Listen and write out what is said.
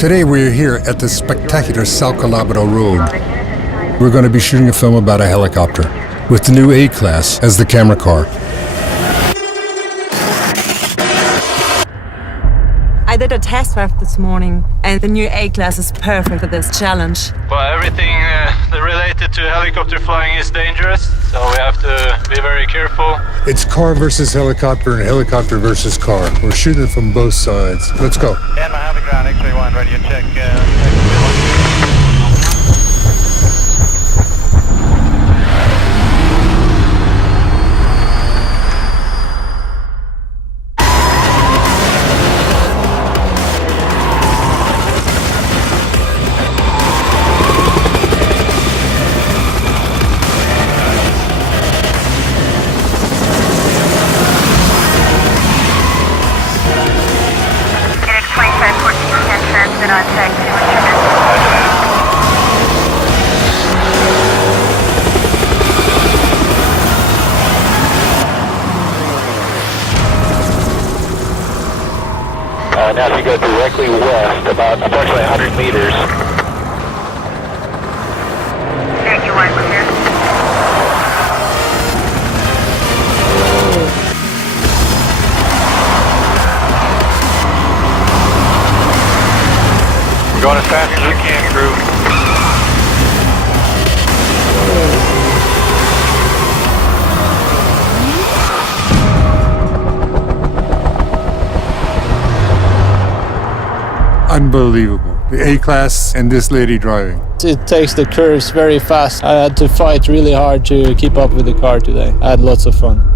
Today we're here at the spectacular São Calabro Road. We're going to be shooting a film about a helicopter with the new A-Classe as the camera car. I did a test drive this morning and the new A-Classe is perfect for this challenge. Well, everything related to helicopter flying is dangerous, so we have to be very careful. It's car versus helicopter and helicopter versus car. We're shooting from both sides. Let's go. And I have the ground X-ray 1 ready to check. Now if you go directly west, about approximately 100 meters. Thank you, one clear. We're going as fast as we can, crew. Unbelievable. The A-Classe and this lady driving. It takes the curves very fast. I had to fight really hard to keep up with the car today. I had lots of fun.